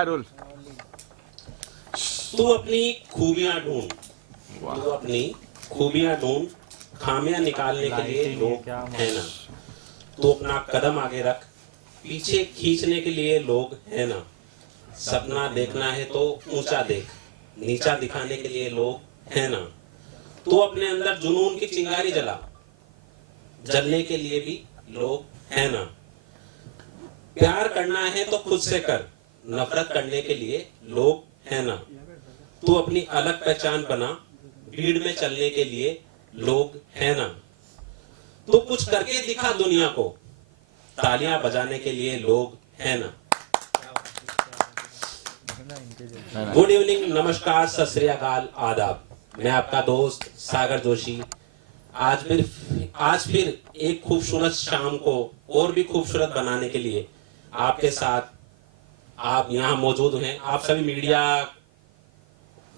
क्या रोल? तू अपनी खूबियां ढूंढ, तू अपनी खूबियां ढूंढ, खामियां निकालने के लिए लोग हैं ना। तू अपना कदम आगे रख, पीछे खींचने के लिए लोग हैं ना। सपना देखना है तो ऊंचा देख, नीचा दिखाने के लिए लोग हैं ना। तू अपने अंदर जुनून की चिंगारी जला, जलने के लिए भी लोग हैं ना। प्यार करना है तो खुद से कर, नफरत करने के लिए लोग हैं ना। तू अपनी अलग पहचान बना, भीड़ में चलने के लिए लोग हैं ना। तू कुछ करके दिखा दुनिया को, तालियां बजाने के लिए लोग हैं ना। गुड इवनिंग, नमस्कार, सत श्री अकाल, आदाब। मैं आपका दोस्त सागर जोशी आज फिर एक खूबसूरत शाम को और भी खूबसूरत बनाने के लिए आपके साथ आप यहाँ मौजूद हैं। आप सभी मीडिया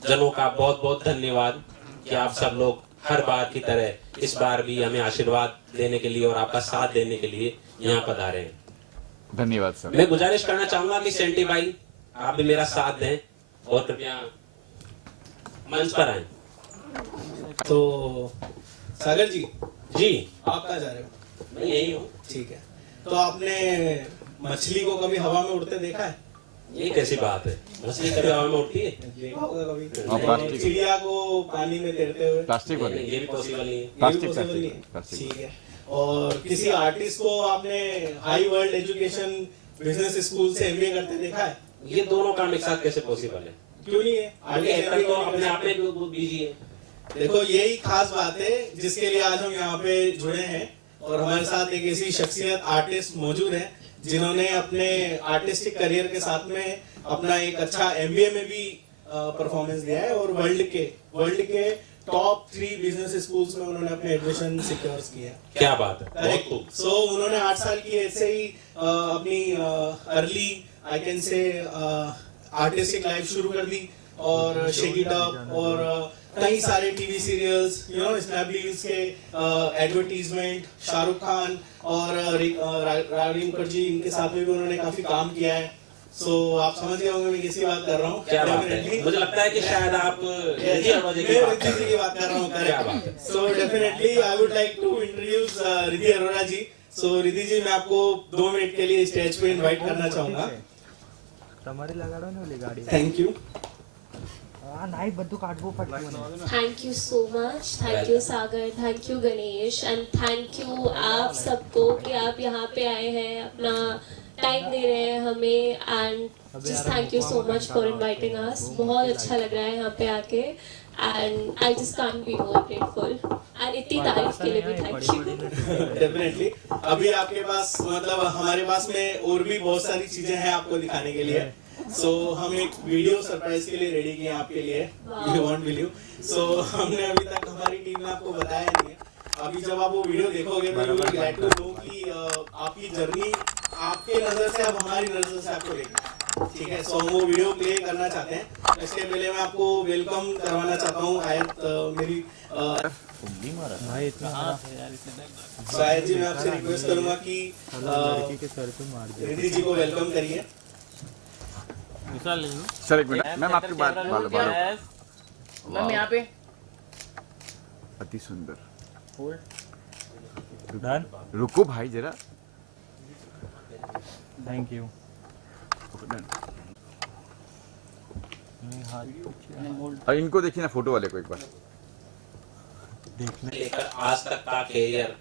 जनों का बहुत बहुत धन्यवाद कि आप सब लोग हर बार की तरह इस बार भी हमें आशीर्वाद देने के लिए और आपका साथ देने के लिए यहाँ पधारे हैं। धन्यवाद सर। मैं गुजारिश करना चाहूंगा कि सेंटी भाई आप भी मेरा साथ दें और कृपया मंच पर आए। तो सागर जी, जी, आप कहाँ जा रहे हो? मैं यही हूँ। ठीक है। तो आपने मछली को कभी हवा में उड़ते देखा है? ये कैसी बात है? मछली कभी हवा में उड़ती है? देखा होगा कभी। हाँ, प्लास्टिक। चिड़िया को पानी में तैरते हुए। प्लास्टिक वाले। ये भी पॉसिबल नहीं है। ये भी प्लास्टिक, possible नहीं है? प्लास्टिक। ठीक है। और किसी आर्टिस्ट को आपने high world education business school से एमबीए करते देखा है? ये दोनों काम एक साथ कैसे पॉसिबल है? क्यों नहीं है? आगे एक्टर तो अपने आप में बहुत बिजी है। देखो, यही खास बात है जिसके लिए आज हम यहाँ पे जुड़े हैं और हमारे साथ एक ऐसी शख्सियत आर्टिस्ट मौजूद है जिन्होंने अपने आर्टिस्टिक करियर के साथ में अपना एक अच्छा एमबीए में भी परफॉर्मेंस दिया है और वर्ल्ड के टॉप 3 बिजनेस स्कूल्स में उन्होंने अपने एडमिशन सिक्योर किया है। क्या बात है, बहुत करेक्ट। खूब। सो उन्होंने 8 साल की ऐसे ही अपनी early I can say artistic life शुरू कर दी और शेक इट अप और कई सारे टीवी सीरियल्स, स्नैपडील्स के एडवर्टीजमेंट, शाहरुख खान और रानी मुखर्जी, इनके साथ में भी उन्होंने काफी काम किया है। सो आप समझ गए होंगे मैं किसकी बात कर रहा हूँ। क्या बात है? मुझे लगता है कि शायद आप रिद्धि अरोड़ा जी की बात कर रहे हैं। की बात कर रहा हूँ। क्या बात है? So definitely I would like to introduce Riddhi Arora ji. So Riddhi ji, मैं आपको 2 मिनट के लिए स्टेज पे इनवाइट करना चाहूंगा। તમારી લગાડો ને ઓલી ગાડી थैंक यू। આ નાઈ બધું કાઢવું પડતું મને Thank you so much. Thank you Sagar. Thank you Ganesh. And thank you आप सबको कि आप यहाँ पे आए हैं, अपना टाइम दे रहे हैं हमें। And just thank you so much for inviting us. बहुत अच्छा लग रहा है यहाँ पे आके। And I just can't be more grateful. And इतनी तारीफ के लिए भी thank you. डेफिनेटली अभी आपके पास मतलब हमारे पास में और भी बहुत सारी चीजें हैं आपको दिखाने के लिए। सो हम एक वीडियो सरप्राइज के लिए रेडी किए हैं आपके लिए। You won't believe. सो हमने अभी तक हमारी टीम ने आपको बताया नहीं है। अभी जब आप वो वीडियो देखोगे तो you will get to know कि आपकी जर्नी आपके नजर से अब हमारी नजर से आपको देखना है। ठीक है। सो हम वो वीडियो प्ले करना चाहते हैं। इसके पहले मैं आपको वेलकम करवाना चाहता हूँ आयत मेरी भाई इतना शायद जी मैं आपसे रिक्वेस्ट करूंगा कि लड़की के सर पे मार दिया रिद्धि जी को वेलकम करिए। सर एक मिनट, मैम आपकी बात मैम यहाँ पे अति सुंदर। डन रुको भाई जरा। थैंक यू और इनको देखिए ना, फोटो वाले को एक बार देखने लेकर आज तक का कैरियर,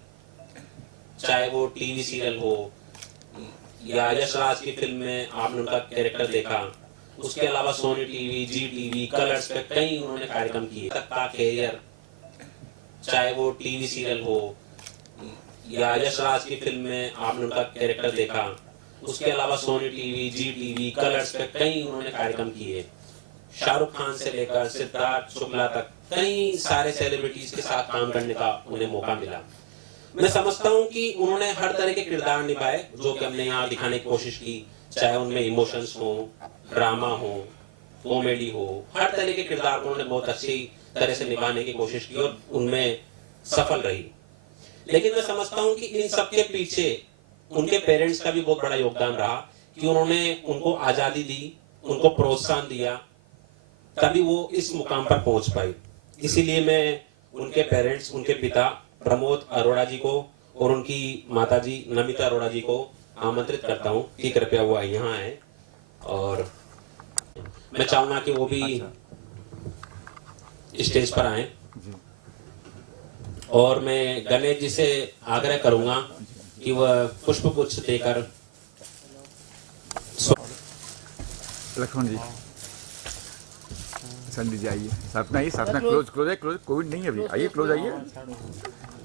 चाहे वो टीवी सीरियल हो या यश राज की फिल्म में आपने उनका कैरेक्टर देखा, उसके अलावा सोनी टीवी, जी टीवी, कलर्स पे कई उन्होंने कार्यक्रम किए। तक का कैरियर, चाहे वो टीवी सीरियल हो या यश राज की फिल्म में आपने उनका कैरेक्टर देखा, उसके अलावा सोनी टीवी, जी टीवी, कलर्स पे कई उन्होंने कार्यक्रम किए। शाहरुख खान से लेकर सिद्धार्थ शुक्ला तक कई सारे सेलिब्रिटीज के साथ काम करने का उन्हें मौका मिला। मैं समझता हूँ कि उन्होंने हर तरह के किरदार निभाए जो कि हमने यहाँ दिखाने की कोशिश की, चाहे उनमें इमोशंस हो, ड्रामा हो, कॉमेडी हो, हर तरह के किरदार को उन्होंने बहुत अच्छी तरह से निभाने की कोशिश की और उनमें सफल रही। लेकिन मैं समझता हूँ कि इन सबके पीछे उनके पेरेंट्स का भी बहुत बड़ा योगदान रहा कि उन्होंने उनको आज़ादी दी उनको प्रोत्साहन दिया, तभी वो इस मुकाम पर पहुंच पाई। इसीलिए मैं उनके पेरेंट्स, उनके पिता प्रमोद अरोड़ा जी को और उनकी माताजी नमिता अरोड़ा जी को आमंत्रित करता हूं कि कृपया वो यहाँ आए, और मैं चाहूंगा कि वो भी स्टेज पर आए। और मैं गणेश जी से आग्रह करूंगा कि वह पुष्प गुच्छ देकर लक्ष्मण जी, संडी जी आइए, साथ में आइए, साथ में क्लोज क्लोज है, क्लोज, कोविड नहीं है अभी, आइए क्लोज आइए।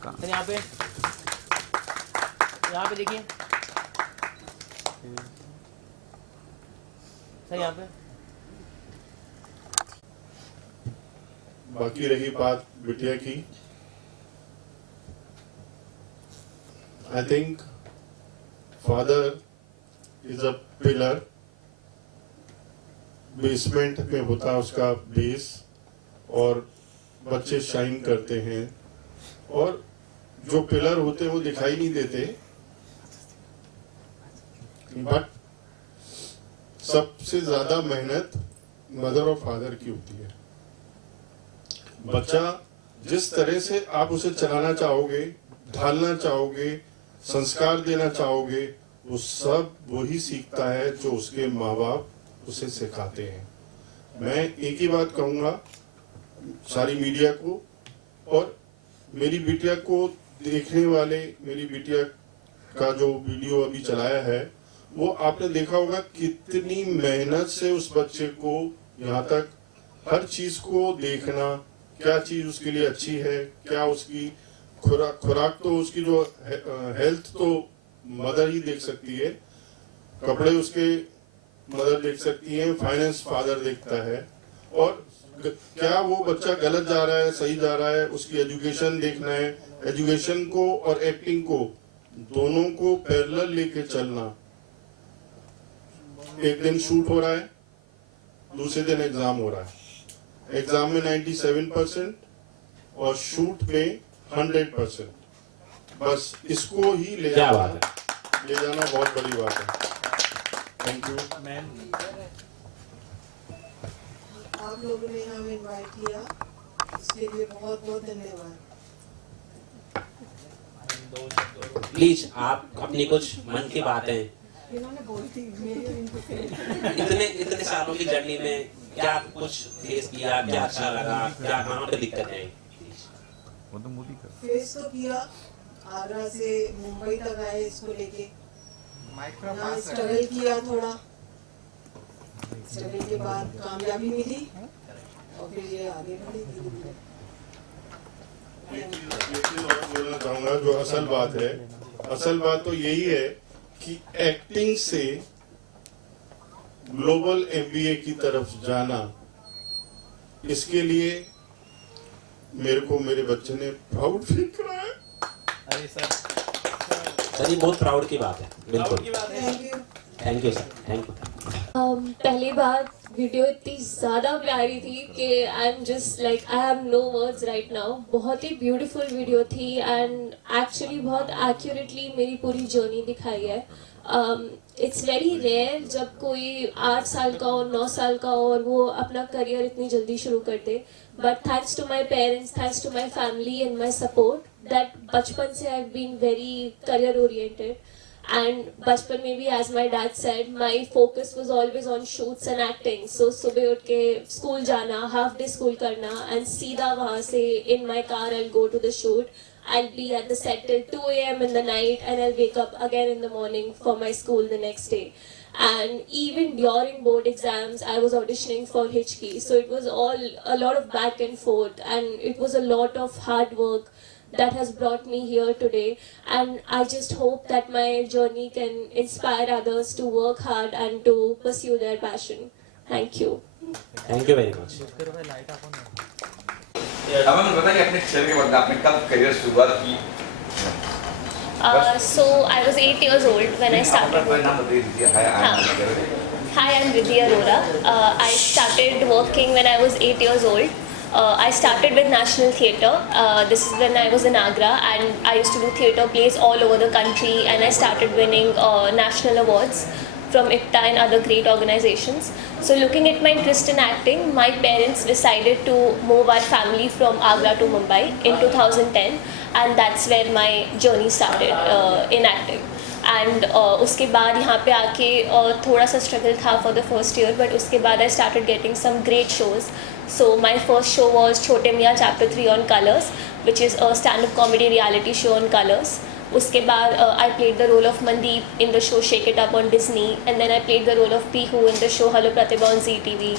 सर यहाँ पे देखिए सर, यहाँ पे। बाकी रही बात बिटिया की, I think father is a pillar. Basement में होता है उसका बेस, और बच्चे शाइन करते हैं, और जो पिलर होते हैं वो दिखाई नहीं देते, बट सबसे ज्यादा मेहनत मदर और फादर की होती है। बच्चा जिस तरह से आप उसे चलाना चाहोगे, ढालना चाहोगे, संस्कार देना चाहोगे, वो सब वही सीखता है जो उसके माँ बाप उसे सिखाते हैं। मैं एक ही बात कहूँगा सारी मीडिया को और मेरी बिटिया को देखने वाले, मेरी बिटिया का जो वीडियो अभी चलाया है वो आपने देखा होगा कितनी मेहनत से उस बच्चे को यहाँ तक हर चीज को देखना, क्या चीज उसके लिए अच्छी है, क्या उसकी खुराक तो उसकी जो हेल्थ तो मदर ही देख सकती है, कपड़े उसके मदर देख सकती है, फाइनेंस फादर देखता है, और क्या वो बच्चा गलत जा रहा है, सही जा रहा है, उसकी एजुकेशन देखना है। एजुकेशन को और एक्टिंग को दोनों को पैरेलल लेके चलना। एक दिन शूट हो रहा है, दूसरे दिन एग्जाम हो रहा है। एग्जाम में 97% और शूट में 100%। बस इसको ही ले जाना बहुत बड़ी बात है। Thank you. आप लोगों ने हमें इनवाइट किया, इसके लिए बहुत बहुत धन्यवाद। प्लीज आप अपनी कुछ मन की बातें, इन्होंने बोली थी इतने सालों की जर्नी में क्या कुछ फेस किया, क्या अच्छा लगा, क्या कहाँ पे दिक्कत है? फेस तो किया, आगरा से मुंबई तक आए इसको लेके, स्ट्रगल किया थोड़ा, स्ट्रगल के बाद कामयाबी मिली और फिर ये आगे बढ़ी धीरे-धीरे। एक चीज और बोलना चाहूंगा, जो असल बात है, असल बात तो यही है कि एक्टिंग से ग्लोबल MBA की तरफ जाना, इसके लिए मेरे को मेरे बच्चे ने प्राउड फील कराया। अरे सर ये बहुत प्राउड की बात है, बिल्कुल। Thank you sir, thank you. पहली बात, वीडियो इतनी ज़्यादा प्यारी थी कि I am just like I have no words right now. बहुत ही ब्यूटीफुल वीडियो थी एंड एक्चुअली बहुत एक्यूरेटली मेरी पूरी जर्नी दिखाई है। इट्स वेरी रेयर जब कोई 8 साल का हो, 9 साल का हो और वो अपना करियर इतनी जल्दी शुरू कर दे, but thanks to my parents, thanks to my family and my support that बचपन से I have been very career oriented. And बचपन में भी, as my dad said, my focus was always on shoots and acting. So सुबह उठ के school जाना, half day school करना, and सीधा वहाँ से in my car I'll go to the shoot. I'll be at the set till 2 a.m. in the night, and I'll wake up again in the morning for my school the next day. And even during board exams, I was auditioning for Hitchki. So it was all a lot of back and forth, and it was a lot of hard work that has brought me here today. And I just hope that my journey can inspire others to work hard and to pursue their passion. Thank you. Thank you very much. अब हमें बताइए अपने career के बाद आपने कब career शुरुआत की? So I was 8 years old when I started. नाम बता दीजिए। Hi, I'm Vidhi Arora. I started working when I was 8 years old. I started with National Theatre. This is when I was in Agra, and I used to do theatre plays all over the country, and I started winning national awards from IPTA and other great organizations. So looking at my interest in acting, my parents decided to move our family from Agra to Mumbai in 2010, and that's where my journey started in acting. And उसके बाद यहाँ पे आके थोड़ा सा struggle था for the first year, but उसके बाद I started getting some great shows. So my first show was Chhote Miyan chapter 3 on Colors, which is a stand up comedy reality show on Colors. उसके बाद I played the role of Mandeep in the show shake it up on Disney, and then I played the role of Pihu in the show hello Pratibha on ZTV.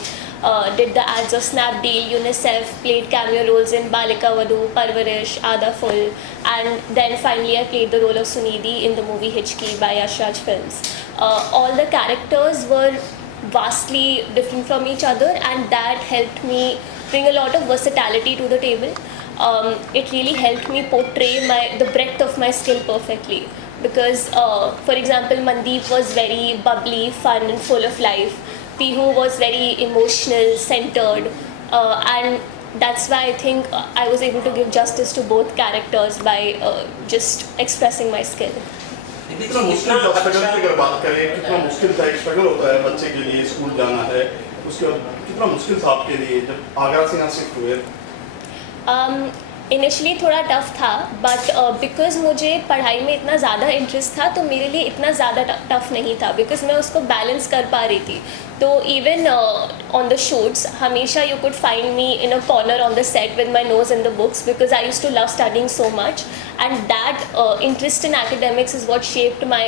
Did the ads of Snapdeal, UNICEF, played cameo roles in Balika Vadhu, Parvarish, Aada Full, and then finally I played the role of Sunidhi in the movie Hichki by Yash Raj Films. All the characters were vastly different from each other, and that helped me bring a lot of versatility to the table. It really helped me portray the breadth of my skill perfectly, because for example Mandeep was very bubbly, fun and full of life. Pihu was very emotional, centered, and that's why I think I was able to give justice to both characters by just expressing my skill. कितना मुश्किल था struggle की अगर बात करें, कितना मुश्किल था, एक स्ट्रगल होता है बच्चे के लिए, स्कूल जाना है, उसके बाद कितना मुश्किल था आपके लिए जब आगरा से यहाँ शिफ्ट हुए? इनिशियली थोड़ा टफ था, बट बिकॉज मुझे पढ़ाई में इतना ज़्यादा इंटरेस्ट था तो मेरे लिए इतना ज़्यादा टफ नहीं था, बिकॉज मैं उसको बैलेंस कर पा रही थी. तो इवन ऑन द शूट्स हमेशा you could find me in a corner on the set with my nose in the books, because I use to love studying so much, and that interest in academics is what shaped my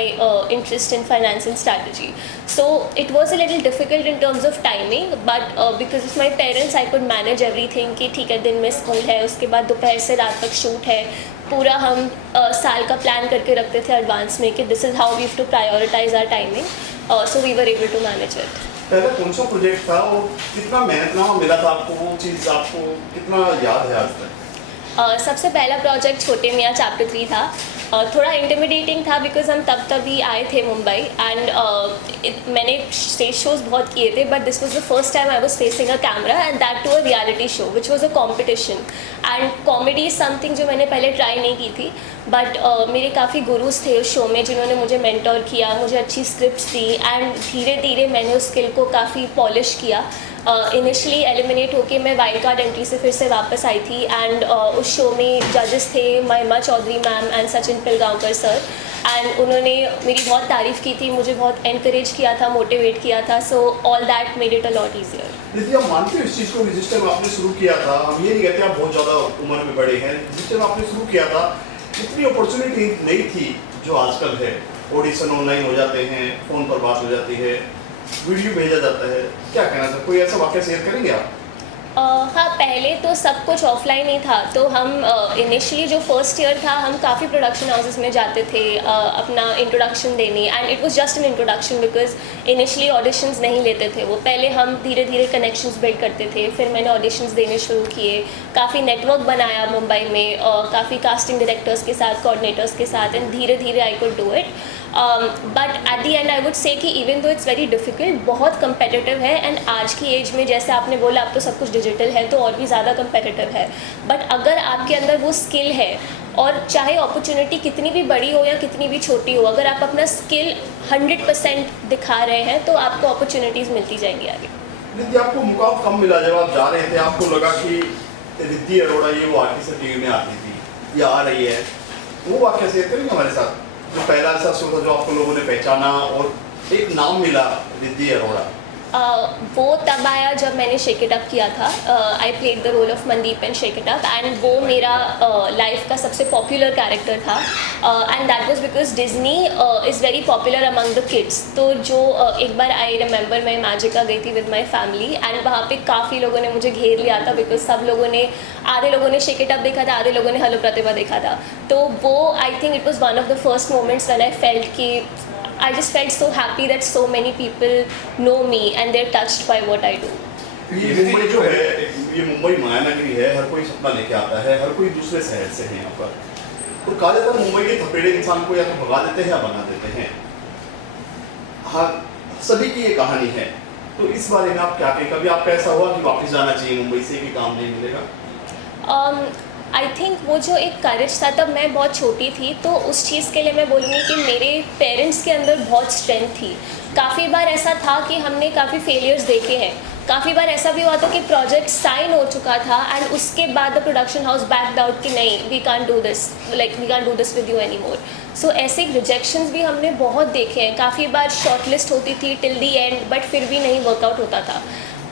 interest in finance and strategy. So it was a little difficult in terms of timing, but because of my parents I could manage everything कि ठीक है दिन में school है, उसके बाद दोपहर से रात तक शूट है, पूरा हम साल का प्लान करके रखते थे एडवांस में कि this is how we have to prioritize our timing. So we were able to manage it. पहले कौन सा प्रोजेक्ट था और कितना मेहनतनामा मिला था आपको, वो चीज़ आपको कितना याद है आज तक? सबसे पहला प्रोजेक्ट छोटे मियाँ चैप्टर 3 था. थोड़ा इंटिमिडेटिंग था बिकॉज हम तभी आए थे मुंबई, एंड मैंने स्टेज शोज़ बहुत किए थे, but this was the first time I was facing a camera and that too a reality show which was a competition. And comedy is something जो मैंने पहले ट्राई नहीं की थी, बट मेरे काफ़ी गुरुज थे उस शो में जिन्होंने मुझे मेंटोर किया, मुझे अच्छी स्क्रिप्ट्स दी, एंड धीरे धीरे मैंने उस स्किल को काफ़ी पॉलिश किया. इनिशियली एलिमिनेट होके मैं वाइल्ड कार्ड एंट्री से फिर से वापस आई थी, एंड उस शो में जजेस थे Mahima Chaudhary ma'am and Sachin Pilgaonkar sir, and उन्होंने मेरी बहुत तारीफ़ की थी, मुझे बहुत एनकरेज किया था, मोटिवेट किया था. So all that made it a lot easier. दीदी आप मानते हो इस चीज़ को, जिस टाइम आपने शुरू किया था, हम ये नहीं कहते आप बहुत ज़्यादा उम्र में बड़े हैं, जिस टाइम आपने शुरू किया था इतनी अपॉर्चुनिटी नहीं थी जो आजकल है. ऑडिशन ऑनलाइन हो जाते हैं, फ़ोन पर बात हो जाती है, वीडियो भेजा जाता है, क्या कहना था, कोई ऐसा वाक़या शेयर करेंगे आप? हाँ, पहले तो सब कुछ ऑफलाइन ही था, तो हम इनिशियली जो फर्स्ट ईयर था हम काफ़ी प्रोडक्शन हाउसेस में जाते थे अपना इंट्रोडक्शन देने, and it was just an introduction because initially auditions नहीं लेते थे वो. पहले हम धीरे धीरे कनेक्शंस बिल्ड करते थे, फिर मैंने ऑडिशंस देने शुरू किए, काफ़ी नेटवर्क बनाया मुंबई में, काफ़ी कास्टिंग डायरेक्टर्स के साथ, कोऑर्डिनेटर्स के साथ, एंड धीरे धीरे I could do it. But at the end I would say कि even though it's very difficult, बहुत कंपेटिटिव है, एंड आज की एज में जैसे आपने बोला अब तो सब कुछ डिजिटल है तो और भी ज़्यादा कंपेटिटिव है. बट अगर आपके अंदर वो स्किल है, और चाहे अपॉर्चुनिटी कितनी भी बड़ी हो या कितनी भी छोटी हो, अगर आप अपना स्किल 100% दिखा रहे हैं तो आपको अपॉर्चुनिटीज़ मिलती जाएंगी आगे. दीदी आपको मुकाम कम मिला जब आप जा रहे थे, आपको लगा कि रिद्धि अरोड़ा ये वो आर्टिस्ट टीवी में आती थी या आ रही है, वो वाक़या शेयर करेंगे हमारे साथ, जो पहला ऐसा शो था जो आपको लोगों ने पहचाना और एक नाम मिला रिद्धि अरोड़ा? वो तब आया जब मैंने शेक इट अप किया था. I played the role of Mandeep and shake it up, and वो मेरा लाइफ का सबसे पॉपुलर कैरेक्टर था, and that was because Disney is very popular among the kids. तो जो एक बार आई रिमेंबर मैं मैजिका गई थी विद माई फैमिली, एंड वहाँ पे काफ़ी लोगों ने मुझे घेर लिया था बिकॉज सब लोगों ने, आधे लोगों ने शेक इट अप देखा था, आधे लोगों ने हेलो प्रतिभा देखा था. तो वो I think it was one of the first moments when I felt कि I just felt so happy that so many people know me and they're touched by what I do. ये मुंबई जो है, ये मुंबई मायानगरी है, हर कोई सपना लेके आता है, हर कोई दूसरे शहर से है यहाँ पर, तो कहा जाता है मुंबई के थपेड़े इंसान को या तो भगा देते हैं या बना देते हैं. हाँ, सभी की ये कहानी है, तो इस बारे में आप क्या कहें, कभी आपका ऐसा हुआ कि वापस जाना चाहिए मुंबई से कि काम नहीं मिलेगा? आई थिंक वो जो एक करेज था, तब मैं बहुत छोटी थी, तो उस चीज़ के लिए मैं बोलूँगी कि मेरे पेरेंट्स के अंदर बहुत स्ट्रेंथ थी। काफ़ी बार ऐसा था कि हमने काफ़ी फेलियर्स देखे हैं, काफ़ी बार ऐसा भी हुआ था कि प्रोजेक्ट साइन हो चुका था एंड उसके बाद the production house backed out कि नहीं, we can't do this, like we can't do this with you anymore. सो ऐसे रिजेक्शंस भी हमने बहुत देखे हैं। काफ़ी बार शॉर्टलिस्ट होती थी टिल दी एंड, बट फिर भी नहीं वर्कआउट होता था।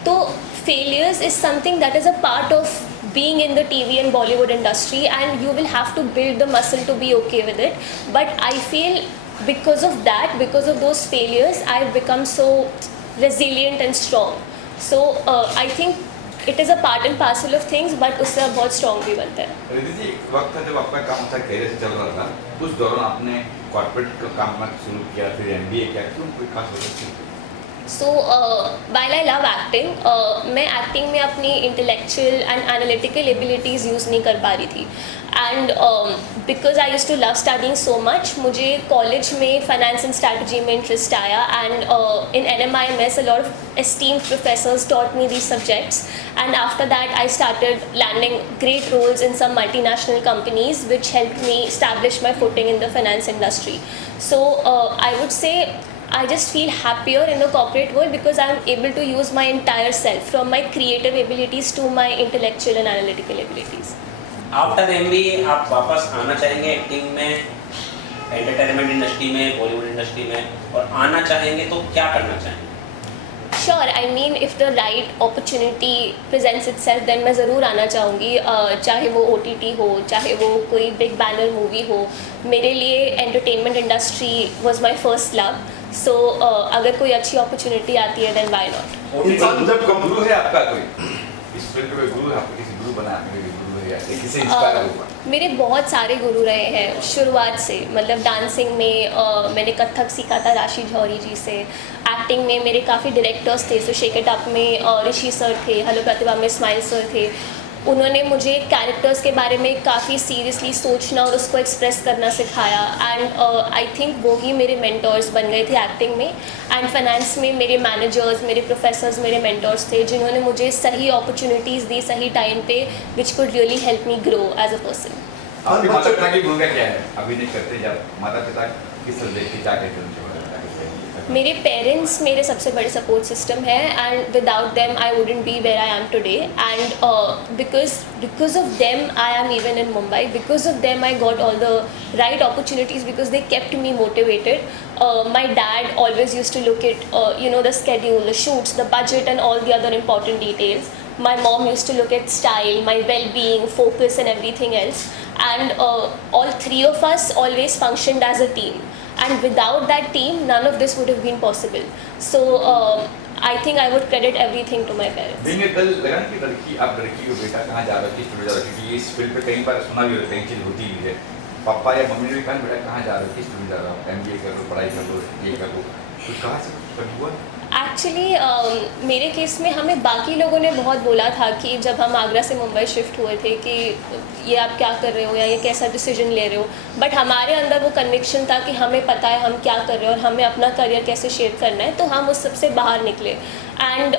तो failures is something that is a part of being in the TV and Bollywood industry, and you will have to build the muscle to be okay with it. But I feel because of that, because of those failures, I've become so resilient and strong. So I think it is a part and parcel of things, but उससे आप बहुत strong भी बनते हैं। रिद्धि जी, एक वक्त था जब आपका काम अच्छा कैरियर से चल रहा था, उस दौरान आपने कॉर्पोरेट का काम करना शुरू किया, फिर MBA किया, क्यों, कोई खास वजह थी? So while I love acting, मैं एक्टिंग में अपनी intellectual and analytical abilities use नहीं कर पा रही थी। And because I use to love studying so much, मुझे कॉलेज में फाइनेंस एंड स्ट्रैटेजी में इंटरेस्ट आया, and in NMIMS a lot of esteemed professors taught me these subjects, and after that I started landing great roles in some multinational companies which helped me establish my footing in the finance industry. So I would say I just feel happier in the corporate world because I'm able to use my entire self, from my creative abilities to my intellectual and analytical abilities. After MBA आप वापस आना चाहेंगे acting में, entertainment industry में, Bollywood industry में, और आना चाहेंगे तो क्या करना चाहेंगे? Sure, I mean if the right opportunity presents itself, then मैं ज़रूर आना चाहूँगी, चाहे वो OTT हो, चाहे वो कोई बिग बैनर मूवी हो। मेरे लिए entertainment industry was my first love. So अगर कोई अच्छी अपॉर्चुनिटी आती है देन व्हाई नॉट। इंसान जब गुरु है आपका कोई, इस फील्ड में गुरु है आपका, किसी गुरु बना आपके गुरु है या किसी इंस्पायर हुआ? मेरे बहुत सारे गुरु रहे हैं शुरुआत से, मतलब डांसिंग में मैंने कथक सीखा था राशि जौहरी जी से, एक्टिंग में मेरे काफ़ी डायरेक्टर्स थे। सो शेक इट अप में ऋषि सर थे, हेलो प्रतिभा में स्माइल सर थे। उन्होंने मुझे कैरेक्टर्स के बारे में काफ़ी सीरियसली सोचना और उसको एक्सप्रेस करना सिखाया, एंड आई थिंक वो ही मेरे मेंटर्स बन गए थे एक्टिंग में। एंड फाइनेंस में मेरे मैनेजर्स, मेरे प्रोफेसर्स मेरे मेंटर्स थे, जिन्होंने मुझे सही अपॉर्चुनिटीज़ दी सही टाइम पे, which could really help me grow as a person. आपके माता पिता की भूमिका क्या है? अभिनय करते जब माता पिता किस तरह देखते, क्या कहते हैं उनके बारे में? मेरे पेरेंट्स मेरे सबसे बड़े सपोर्ट सिस्टम है, and without them I wouldn't be where I am today, and because of them I am even in Mumbai, because of them I got all the right opportunities, because they kept me motivated. My dad always use to look it the schedule, the shoots, the budget and all the other important details. My mom used to look at style, my well-being, focus and everything else, and all three of us always functioned as a team, and without that team none of this would have been possible. So I think I would credit everything to my parents. Being a girl, लगा ना कि लड़की, आप लड़की हो, बेटा कहाँ जा रहा है, किस फील्ड जा रहा है, क्योंकि इस फील्ड पे कई बार सुना भी होता है, कई चीज़ होती भी है। पापा या मम्मी ने भी कहा बेटा कहाँ जा रहे हो, किस फील्ड जा रहा हो, MBA कर लो, पढ़ाई कर लो, ये कर लो, कुछ कहाँ से कुछ कभी हुआ? एक्चुअली मेरे केस में हमें बाकी लोगों ने बहुत बोला था कि जब हम आगरा से मुंबई शिफ्ट हुए थे कि ये आप क्या कर रहे हो या ये कैसा डिसीजन ले रहे हो, बट हमारे अंदर वो कन्विक्शन था कि हमें पता है हम क्या कर रहे हैं और हमें अपना करियर कैसे शेप करना है, तो हम उस सबसे बाहर निकले। एंड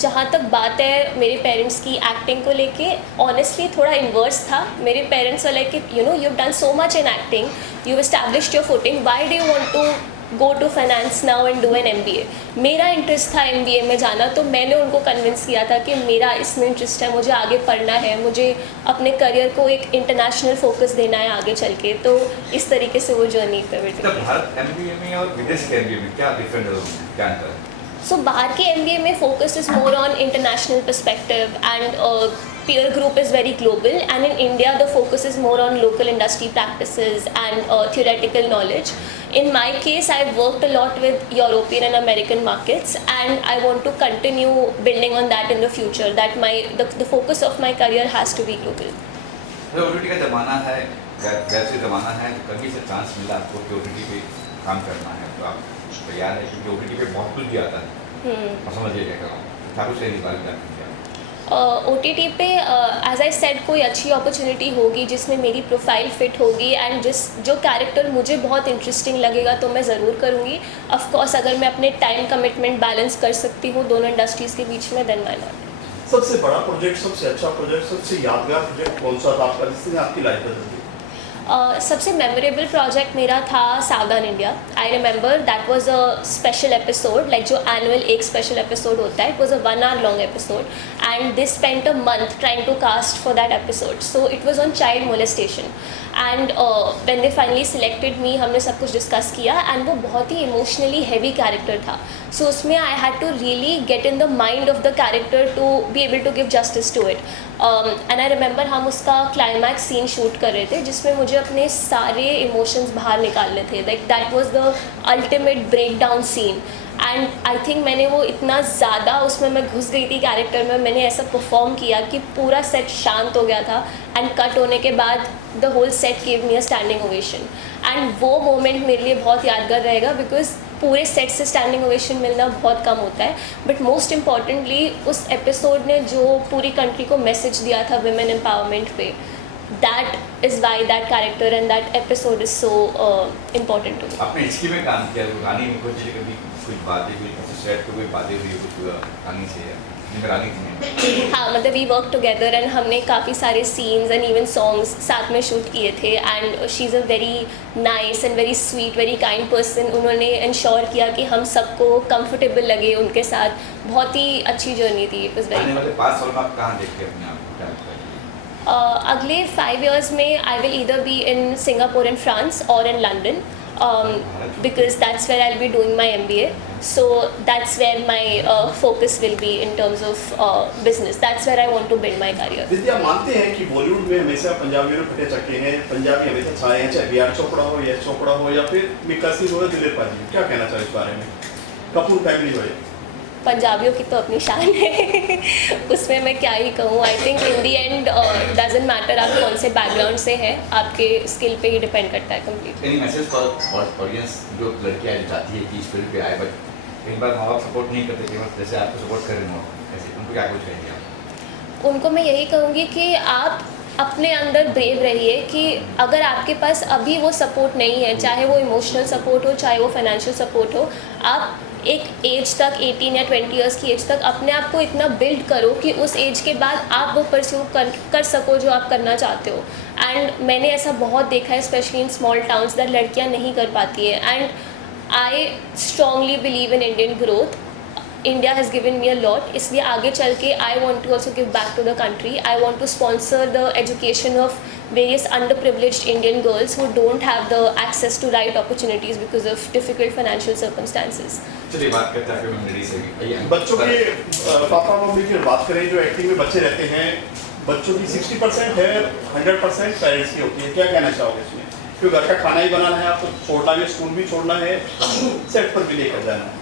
जहाँ तक बात है मेरे पेरेंट्स की एक्टिंग को लेके, ऑनेस्टली थोड़ा इन्वर्स था। मेरे पेरेंट्स वाले कि you have done so much in acting, you established your footing, why do you want to go to finance now and do an MBA। मेरा इंटरेस्ट था MBA में जाना, तो मैंने उनको कन्विंस किया था कि मेरा इसमें इंटरेस्ट है, मुझे आगे पढ़ना है, मुझे अपने करियर को एक इंटरनेशनल फोकस देना है आगे चल के। तो इस तरीके से वो जर्नी पे बैठी। तो भारत MBA में और विदेश के MBA में क्या डिफरेंट है, क्या अंतर है? सो बाहर के MBA में focus is more on international perspective and peer group is very global, and in India the focus is more on local industry practices and theoretical knowledge. In my case, I've worked a lot with European and American markets, and I want to continue building on that in the future, that the focus of my career has to be global. OTT का ज़माना है, web से ज़माना है, तो कभी से chance मिला आपको कि OTT पे काम करना है तो आप तैयार है, क्योंकि OTT पे बहुत कुछ भी आता है, और समझिए क्या कर रहा हूँ, क्या कुछ नहीं बात करते हैं। OTT पे एज आई सेड कोई अच्छी अपॉर्चुनिटी होगी जिसमें मेरी प्रोफाइल फिट होगी, एंड जो कैरेक्टर मुझे बहुत इंटरेस्टिंग लगेगा तो मैं ज़रूर करूँगी। ऑफ कोर्स अगर मैं अपने टाइम कमिटमेंट बैलेंस कर सकती हूँ दोनों इंडस्ट्रीज़ के बीच में, देन व्हाई नॉट। सबसे बड़ा प्रोजेक्ट, सबसे अच्छा प्रोजेक्ट, सबसे यादगार प्रोजेक्ट कौन सा था आपका जिसने आपकी लाइफ बदल दी? सबसे मेमोरेबल प्रोजेक्ट मेरा था Savdhaan India. I remember that was a special episode, like जो एनुअल एक स्पेशल एपिसोड होता है. It was a 1 hour long episode and they spent a month trying to cast for that episode. So it was on child molestation and when they finally selected me, हमने सब कुछ discuss किया and वो बहुत ही emotionally heavy character था. सो उसमें I had to really get in the mind of the character to be able to give justice to it. And I remember हम उसका क्लाइमैक्स सीन शूट कर रहे थे जिसमें मुझे अपने सारे इमोशंस बाहर निकालने थे. Like that was the ultimate break down scene and I think मैंने वो इतना ज़्यादा उसमें मैं घुस गई थी कैरेक्टर में. मैंने ऐसा परफॉर्म किया कि पूरा सेट शांत हो गया था एंड कट होने के बाद the whole set give me a standing ovation. And वो मोमेंट मेरे लिए बहुत यादगार रहेगा बिकॉज पूरे सेट से स्टैंडिंग ओवेशन मिलना बहुत कम होता है. बट मोस्ट इम्पॉर्टेंटली उस एपिसोड ने जो पूरी कंट्री को मैसेज दिया था विमेन एम्पावरमेंट पे, that is why that character and that episode is so important to me. आपने हिस्ट्री में काम किया, रानी में कुछ कभी कुछ बातें हुई, सेट पे कोई बातें हुई कुछ रानी से रानी थी? हाँ, मतलब वी वर्क टुगेदर एंड हमने काफ़ी सारे सीन्स एंड इवन सॉन्ग्स साथ में शूट किए थे. And she is a very nice and very sweet, very kind person. उन्होंने इंश्योर किया कि हम सबको कंफर्टेबल लगे उनके साथ. बहुत ही अच्छी जर्नी थी. It was very. आने वाले 5 साल में आप कहाँ देखते हैं अपने आप को, क्या लगता है? अगले 5 years में I will either be in Singapore and France और in London because that's where I'll be doing my MBA. So that's where my focus will be in terms of business. That's where I want to build my career. दीदी, आप मानते हैं कि बॉलीवुड में हमेशा पंजाबियों ने फटे चक्के हैं, पंजाबी हमेशा छाए हैं, चाहे बी आर चोपड़ा हो, यश चोपड़ा हो या फिर मिक्का सिंह हो या दिलीप पाजी? क्या कहना चाहिए इस बारे में? कपूर फैमिली हो या पंजाबियों की तो अपनी शान है उसमें मैं क्या ही कहूँ. I think in the and doesn't matter आप कौन से बैकग्राउंड से हैं, आपके स्किल पे ही डिपेंड करता है completely. Any message for audience जो लड़कियाँ चाहती है कि इस फील्ड पे आए बट कई बार माँ बाप सपोर्ट नहीं करते, केवल जैसे आपको सपोर्ट कर रहे हो, ऐसे उनको क्या कुछ कहेंगे आप? उनको मैं यही कहूँगी कि आप अपने अंदर ब्रेव रहिए कि अगर आपके पास अभी वो सपोर्ट नहीं है, चाहे वो इमोशनल सपोर्ट हो, चाहे वो फाइनेंशियल सपोर्ट हो, आप एक एज तक 18 या 20 ईयर्स की एज तक अपने आप को इतना बिल्ड करो कि उस एज के बाद आप वो परस्यू कर सको जो आप करना चाहते हो. एंड मैंने ऐसा बहुत देखा है specially in small towns that लड़कियां नहीं कर पाती है. And I strongly believe in Indian growth. India has given me a lot, इसलिए आगे चल के I want to also give back to the country. I want to sponsor the education of various underprivileged Indian girls who don't have the access to right opportunities because of difficult financial circumstances. चलिए बात करते हैं memory से भी. बच्चों के papa mummy की बात करें, जो एक्टिंग में बच्चे रहते हैं, बच्चों की 60% है, 100% पेरेंट्स की होती है. क्या कहना चाहोगे इसमें? क्योंकि घर का खाना ही बनाना है, आपको छोड़ना है, स्कूल भी छोड़ना है, सेट पर भी लेकर जाना है.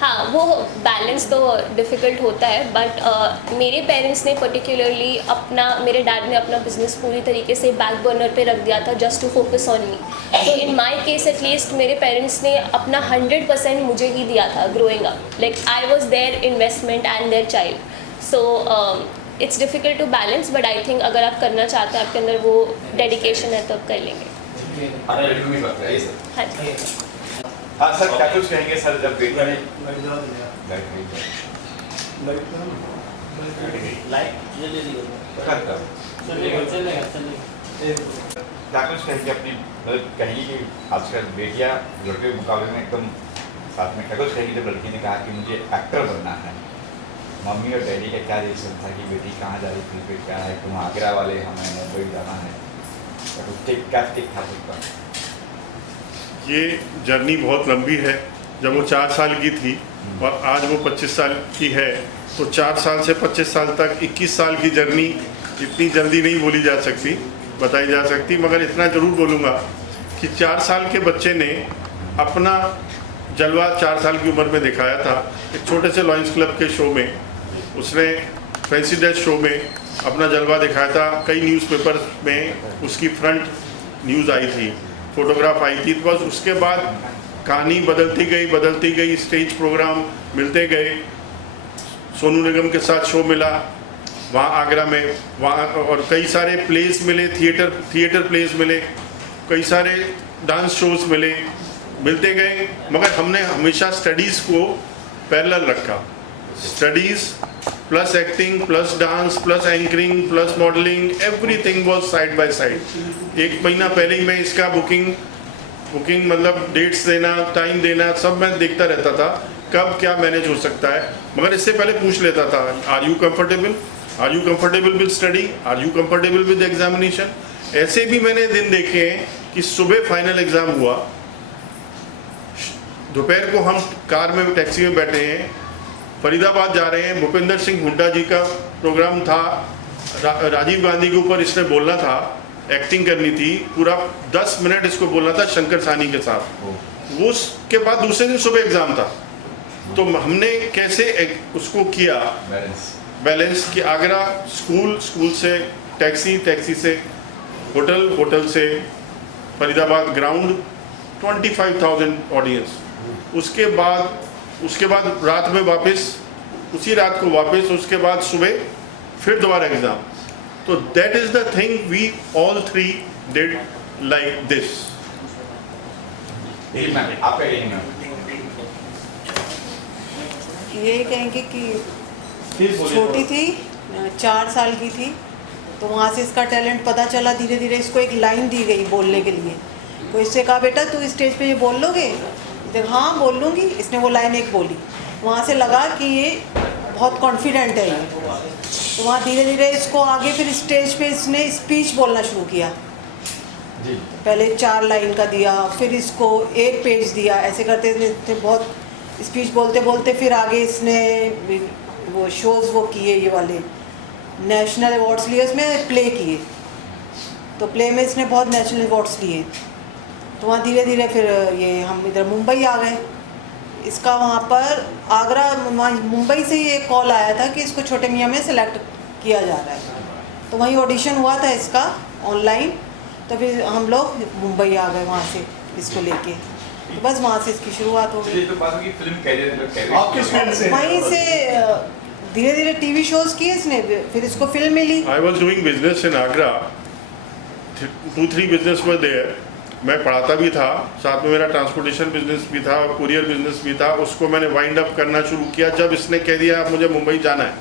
हाँ, वो बैलेंस तो डिफ़िकल्ट होता है बट मेरे पेरेंट्स ने पर्टिकुलरली मेरे डैड ने अपना बिजनेस पूरी तरीके से बैक बर्नर पे रख दिया था just to focus on me. तो इन माय केस एटलीस्ट मेरे पेरेंट्स ने अपना 100% मुझे ही दिया था growing up. Like I was their investment and their child. So it's difficult to balance but I think अगर आप करना चाहते हैं, आपके अंदर वो डेडिकेशन है तो आप कर लेंगे. हाँ जी. हाँ सर, क्या कुछ कहेंगे सर जब बेटा ने क्या कुछ कहेंगे अपनी, मतलब कहेंगे कि आजकल बेटियाँ लड़के के मुकाबले में एकदम साथ में, क्या कुछ कहेंगे जब लड़की ने कहा कि मुझे एक्टर बनना है, मम्मी और डैडी का क्या रिएक्शन था कि बेटी कहाँ जा रही फिल्म पे, क्या है तुम आगरा वाले, हमें मुंबई जाना है, क्या टिक था उसका? ये जर्नी बहुत लंबी है. जब वो 4 साल की थी और आज वो 25 साल की है, तो 4 साल से 25 साल तक 21 साल की जर्नी इतनी जल्दी नहीं बोली जा सकती, बताई जा सकती. मगर इतना ज़रूर बोलूँगा कि 4 साल के बच्चे ने अपना जलवा 4 साल की उम्र में दिखाया था. एक छोटे से लॉयंस क्लब के शो में उसने फैंसी ड्रेस शो में अपना जलवा दिखाया था. कई न्यूज़पेपर में उसकी फ्रंट न्यूज़ आई थी, फोटोग्राफ आई थी. बस उसके बाद कहानी बदलती गई, स्टेज प्रोग्राम मिलते गए. सोनू निगम के साथ शो मिला वहाँ आगरा में, वहाँ और कई सारे प्लेस मिले, थिएटर प्लेस मिले, कई सारे डांस शोज मिलते गए. मगर हमने हमेशा स्टडीज़ को पैरेलल रखा. Studies plus acting, plus dance, plus anchoring, plus modelling, everything was side by side. 1 महीना पहले ही मैं इसका बुकिंग मतलब डेट्स देना, टाइम देना, सब मैं देखता रहता था कब क्या मैनेज हो सकता है। मगर इससे पहले पूछ लेता था, are you comfortable, are you comfortable with study, are you comfortable with examination. ऐसे भी मैंने दिन देखे हैं कि सुबह फाइनल एग्जाम हुआ, दोपहर को हम कार में टैक्सी में बैठे हैं, फरीदाबाद जा रहे हैं, भूपेंद्र सिंह हुड्डा जी का प्रोग्राम था, राजीव गांधी के ऊपर इसने बोलना था, एक्टिंग करनी थी, पूरा 10 मिनट इसको बोलना था शंकर सानी के साथ। वो उसके बाद दूसरे दिन सुबह एग्जाम था। तो हमने कैसे उसको किया बैलेंस कि आगरा स्कूल से टैक्सी, टैक्सी से होटल, होटल से फरीदाबाद ग्राउंड, 25,000 ऑडियंस, उसके बाद रात में वापस, उसी रात को वापस, उसके बाद सुबह फिर दोबारा एग्जाम। तो that is the thing we all 3 did like this. ये कहेंगे कि छोटी थी, 4 साल की थी, तो वहाँ से इसका टैलेंट पता चला। धीरे धीरे इसको एक लाइन दी गई बोलने के लिए, तो इससे कहा बेटा तू स्टेज पे ये बोल लोगे? हाँ बोल लूँगी। इसने वो लाइन एक बोली, वहाँ से लगा कि ये बहुत कॉन्फिडेंट है ये। तो वहाँ धीरे धीरे इसको आगे फिर स्टेज पे इसने स्पीच बोलना शुरू किया। पहले 4 लाइन का दिया, फिर इसको 1 पेज दिया, ऐसे करते थे बहुत स्पीच बोलते बोलते। फिर आगे इसने वो शोज़ वो किए, ये वाले नेशनल अवार्ड्स लिए, उसमें प्ले किए, तो प्ले में इसने बहुत नेशनल अवार्ड्स लिए। तो वहाँ धीरे धीरे फिर ये हम इधर मुंबई आ गए। इसका वहाँ पर आगरा, मुंबई से ही एक कॉल आया था कि इसको छोटे मियाँ में सेलेक्ट किया जा रहा है, तो वहीं ऑडिशन हुआ था इसका ऑनलाइन। तो फिर हम लोग मुंबई आ गए वहाँ से इसको लेके, तो बस वहाँ से इसकी शुरुआत हो गई। तो बात की फिल्म कैरियर आप किस फील्ड से? वहीं से धीरे धीरे टीवी शोज किए इसने, फिर इसको फिल्म मिली। I was doing business in Agra, 2-3 business were there. मैं पढ़ाता भी था, साथ में मेरा ट्रांसपोर्टेशन बिजनेस भी था, कुरियर बिजनेस भी था। उसको मैंने वाइंड अप करना शुरू किया जब इसने कह दिया अब मुझे मुंबई जाना है।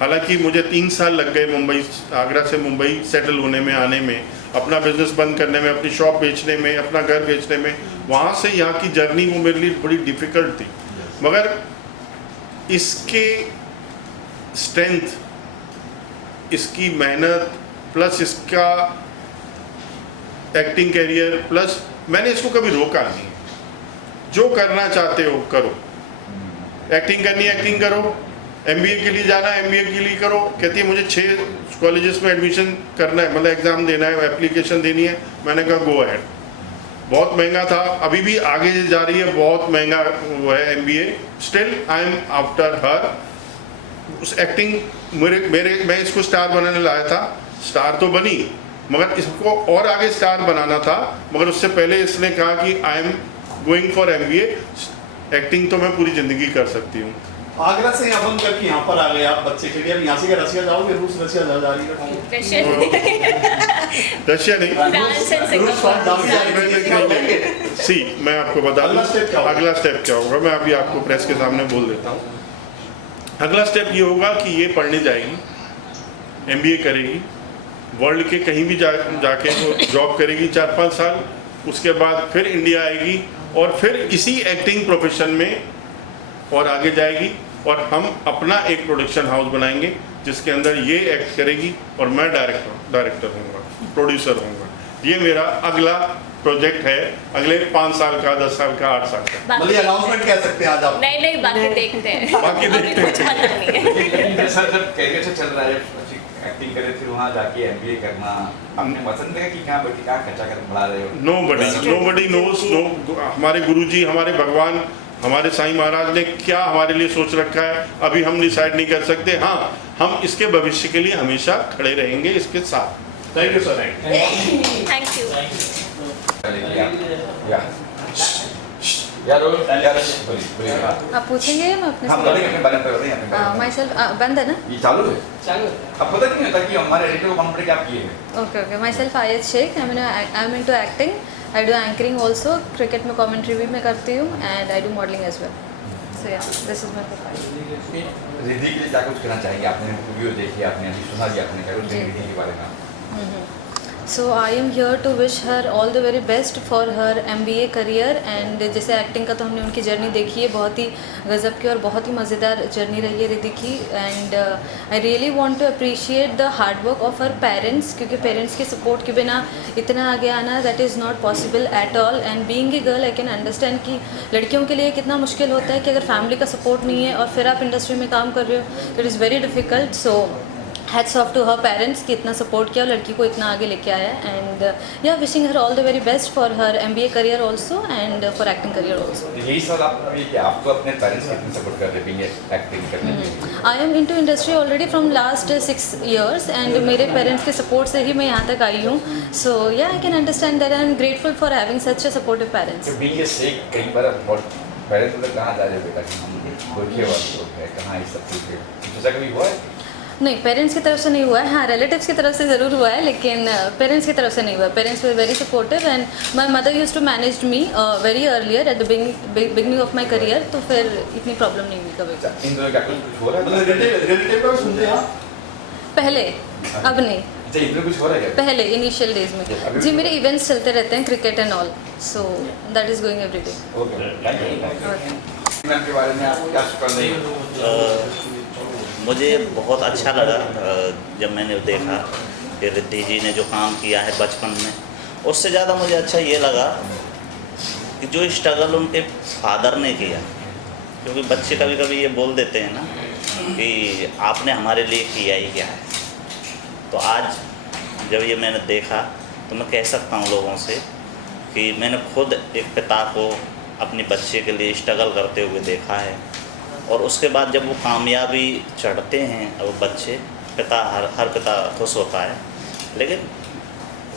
हालांकि मुझे 3 साल लग गए मुंबई, आगरा से मुंबई सेटल होने में, आने में, अपना बिजनेस बंद करने में, अपनी शॉप बेचने में, अपना घर बेचने में। वहाँ से यहाँ की जर्नी वो मेरे लिए बड़ी डिफ़िकल्ट थी। मगर इसके स्ट्रेंथ, इसकी मेहनत, प्लस इसका एक्टिंग कैरियर, प्लस मैंने इसको कभी रोका नहीं। जो करना चाहते हो करो, एक्टिंग करनी है एक्टिंग करो, MBA के लिए जाना है MBA के लिए करो। कहती है मुझे 6 कॉलेजेस में एडमिशन करना है, मतलब एग्ज़ाम देना है, एप्लीकेशन देनी है। मैंने कहा गो अहेड। बहुत महंगा था, अभी भी आगे जा रही है, बहुत महंगा वो है MBA। Still I am after her. उस एक्टिंग मैं इसको स्टार बनाने लाया था, स्टार तो बनी, मगर इसको और आगे स्टार बनाना था। मगर उससे पहले इसने कहा कि I am going for MBA, acting तो मैं पूरी ज़िंदगी कर सकती हूँ। आगरा से यहाँ बंद करके यहाँ पर आ गए आप बच्चे के लिए। अब यहाँ से क्या रसिया जाओगे? रूस रसिया जा रही रशिया नहीं, रूस सी मैं आपको बता दूँ अगला स्टेप क्या होगा। मैं अभी आपको प्रेस के सामने बोल देता हूँ। अगला स्टेप ये होगा कि ये पढ़ने जाएगी, MBA करेगी, वर्ल्ड के कहीं भी जाके वो जॉब करेगी 4-5 साल। उसके बाद फिर इंडिया आएगी और फिर इसी एक्टिंग प्रोफेशन में और आगे जाएगी। और हम अपना एक प्रोडक्शन हाउस बनाएंगे जिसके अंदर ये एक्ट करेगी और मैं डायरेक्टर होऊंगा, प्रोड्यूसर होऊंगा। ये मेरा अगला प्रोजेक्ट है, अगले 5 साल का, 10 साल का, 8 साल का। मतलब अनाउंसमेंट कह सकते हैं आज आप? नहीं बाकी देखते हैं, बाकी देखते हैं। सर जब कैरियर से चल रहा है, एक्टिंग करे, फिर वहाँ जाके MBA करना, आपने पसंद है कि कहाँ बैठी कहाँ खर्चा कर बढ़ा रहे हो? Nobody knows. हमारे गुरुजी, हमारे भगवान, हमारे साईं महाराज ने क्या हमारे लिए सोच रखा है अभी हम डिसाइड नहीं कर सकते। हाँ, हम इसके भविष्य के लिए हमेशा खड़े रहेंगे इसके साथ। Thank you sir. Thank you. आप पूछेंगे मैं अपने हाँ, अपने बारे में बताइए। माई सेल्फ बंद है ना? ये चालू है। अब पता नहीं होता कि हमारे एडिटर को कॉन्फ्रेंस क्या किए हैं। Okay myself Ayat Shaikh, I am into acting, I do anchoring also, cricket में कमेंट्री भी मैं करती हूँ, and I do modelling as well. So yeah this is my profile. Riddhi के लिए क्या कुछ कहना चाहेंगे? आपने वीडियो देखी, आपने अभी सुना भी, आपने क्या कुछ रिद्धि के बारे में? So I am here to wish her all the very best for her MBA career. And जैसे एक्टिंग का तो हमने उनकी जर्नी देखी है, बहुत ही गज़ब की और बहुत ही मज़ेदार जर्नी रही है रिद्धि की। And I really want to appreciate the hard work of her parents, क्योंकि पेरेंट्स के सपोर्ट के बिना इतना आगे आना that is not possible at all. And being a girl I can understand कि लड़कियों के लिए कितना मुश्किल होता है कि अगर फैमिली का सपोर्ट नहीं है और फिर आप इंडस्ट्री में काम कर रहे हो, it is very difficult. So hats off to her parents कि इतना सपोर्ट किया और लड़की को इतना आगे लेके आया। एंड या wishing her all the very best for her MBA career also and for acting career also. यही सवाल आपको भी कि आपको अपने पेरेंट्स कितने सपोर्ट कर रहे हैं एक्टिंग करने में? आई am into industry already from last 6 years and मेरे पेरेंट्स के सपोर्ट से ही मैं यहाँ तक आई हूँ। सो या आई can understand that I am grateful for having such a supportive parents. तो बीइंग ए सेक कई बार पेरेंट्स उधर कहाँ जा रहे बेटा कि हम गोरखे वाले लोग हैं, कहाँ इस सब चीज़ पे जैसा कभी हुआ है? नहीं, पेरेंट्स की तरफ से नहीं हुआ है। हाँ, रिलेटिव्स की तरफ से ज़रूर हुआ है, लेकिन पेरेंट्स की तरफ से नहीं हुआ। Parents were very supportive and my mother used to manage me very earlier at the beginning of my career, तो फिर इतनी प्रॉब्लम नहीं हुई कभी। इन दोनों का कुछ हो रहा है? रिलेटिव का सुनते हैं आप? पहले, अब नहीं। अच्छा, इनमें कुछ हो रहा है क्या? पहले इनिशियल डेज में जी मेरे इवेंट्स चलते रहते हैं, cricket and all, so that is going every day. Okay, thank you. Ma'am के बारे में आप क्या सुन मुझे बहुत अच्छा लगा जब मैंने देखा कि रिद्धि जी ने जो काम किया है बचपन में, उससे ज़्यादा मुझे अच्छा ये लगा कि जो स्ट्रगल उनके फादर ने किया, क्योंकि बच्चे कभी कभी ये बोल देते हैं ना कि आपने हमारे लिए किया ही क्या है। तो आज जब ये मैंने देखा तो मैं कह सकता हूँ लोगों से कि मैंने खुद एक पिता को अपने बच्चे के लिए स्ट्रगल करते हुए देखा है, और उसके बाद जब वो कामयाबी चढ़ते हैं और बच्चे पिता हर पिता खुश होता है, लेकिन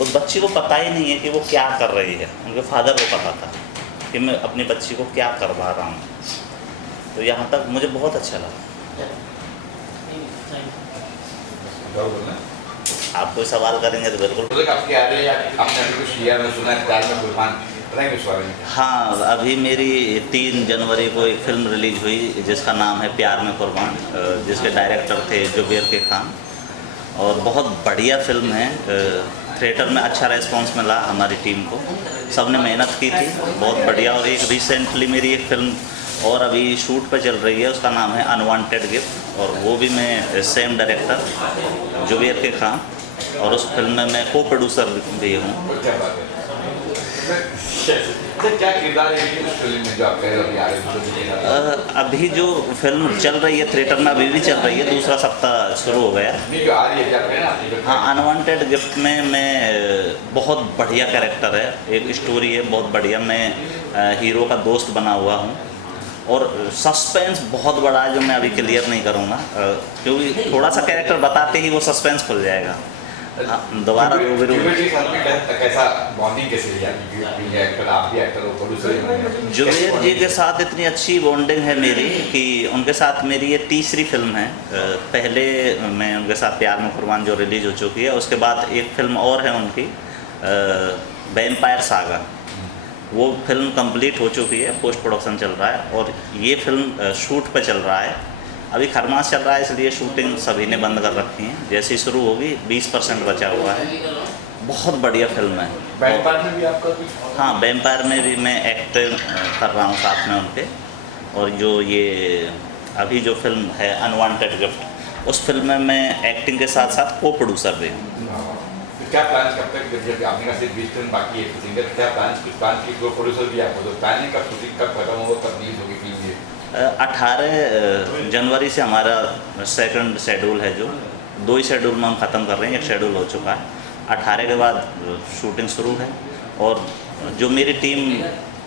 उस बच्ची को पता ही नहीं है कि वो क्या कर रही है। उनके फादर को पता था कि मैं अपनी बच्ची को क्या करवा रहा हूँ। तो यहाँ तक मुझे बहुत अच्छा लगा। आप कोई सवाल करेंगे तो बिल्कुल। आपके आ रहे हैं, आपने अभी कुछ किया, मैं सुना है प्यार में कुर्बान, बताएंगे इस बारे में? हाँ, अभी मेरी 3 जनवरी को एक फ़िल्म रिलीज हुई जिसका नाम है प्यार में कुर्बान, जिसके डायरेक्टर थे जुबेर के खान, और बहुत बढ़िया फिल्म है। थिएटर में अच्छा रेस्पॉन्स मिला हमारी टीम को, सब ने मेहनत की थी, बहुत बढ़िया। और एक रिसेंटली मेरी एक फ़िल्म और अभी शूट पर चल रही है, उसका नाम है अनवांटेड गिफ्ट, और वो भी मैं सेम डायरेक्टर जुबेर के खान, और उस फिल्म में मैं को प्रोड्यूसर भी हूँ। क्या किरदार है इस फिल्म में जो आप कह रहे हैं? अभी जो फिल्म चल रही है थिएटर में, अभी भी चल रही है, दूसरा सप्ताह शुरू हो गया। नहीं, जो आ रही है क्या कहना? हाँ, अनवांटेड गिफ्ट में मैं बहुत बढ़िया कैरेक्टर है, एक स्टोरी है बहुत बढ़िया। मैं हीरो का दोस्त बना हुआ हूँ, और सस्पेंस बहुत बड़ा है जो मैं अभी क्लियर नहीं करूँगा, क्योंकि थोड़ा सा कैरेक्टर बताते ही वो सस्पेंस खुल जाएगा। दोबारा कैसा बॉन्डिंग कैसे आप भी एक्टर हो, प्रोड्यूसर? जुबेर जी के साथ इतनी अच्छी बॉन्डिंग है मेरी कि उनके साथ मेरी ये तीसरी फिल्म है। पहले मैं उनके साथ प्यार में कुर्बान जो रिलीज हो चुकी है, उसके बाद एक फिल्म और है उनकी वैम्पायर सागा, वो फिल्म कंप्लीट हो चुकी है, पोस्ट प्रोडक्शन चल रहा है, और ये फिल्म शूट पे चल रहा है। अभी खरमास चल रहा है, इसलिए शूटिंग सभी ने बंद कर रखी है। जैसे ही शुरू होगी 20% बचा हुआ है। बहुत बढ़िया फिल्म है। वैम्पायर में भी आपका कुछ? हाँ, वैम्पायर में भी मैं एक्ट कर रहा हूँ साथ में उनके, और जो ये अभी जो फिल्म है अनवांटेड गिफ्ट, उस फिल्म में मैं एक्टिंग के साथ साथ को प्रोड्यूसर भी हूँ। क्या प्लान कब तक, जब आपने कहा सिर्फ 20 फिल्म बाकी है शूटिंग का, क्या प्लान की को प्रोड्यूसर भी आपको, तो प्लानिंग कब शूटिंग कब खत्म होगा, कब रिलीज होगी फिल्म? 18 जनवरी से हमारा सेकंड शेड्यूल है, जो 2 ही शेड्यूल में हम ख़त्म कर रहे हैं, एक शेड्यूल हो चुका है। 18 के बाद शूटिंग शुरू है, और जो मेरी टीम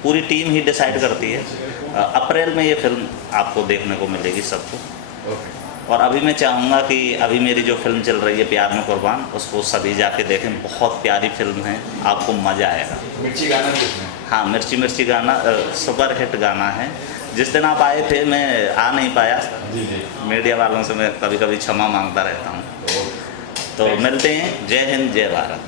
पूरी टीम ही डिसाइड करती है। अप्रैल में ये फिल्म आपको देखने को मिलेगी सबको। और अभी मैं चाहूँगा कि अभी मेरी जो फिल्म चल रही है प्यार में कुर्बान, उसको सभी जाके देखें, बहुत प्यारी फिल्म है, आपको मज़ा आएगा। मिर्ची गाना? हाँ, मिर्ची मिर्ची गाना सुपर हिट गाना है। जिस दिन आप आए थे मैं आ नहीं पाया, मीडिया वालों से मैं कभी कभी क्षमा मांगता रहता हूँ। तो मिलते हैं। जय हिंद, जय भारत।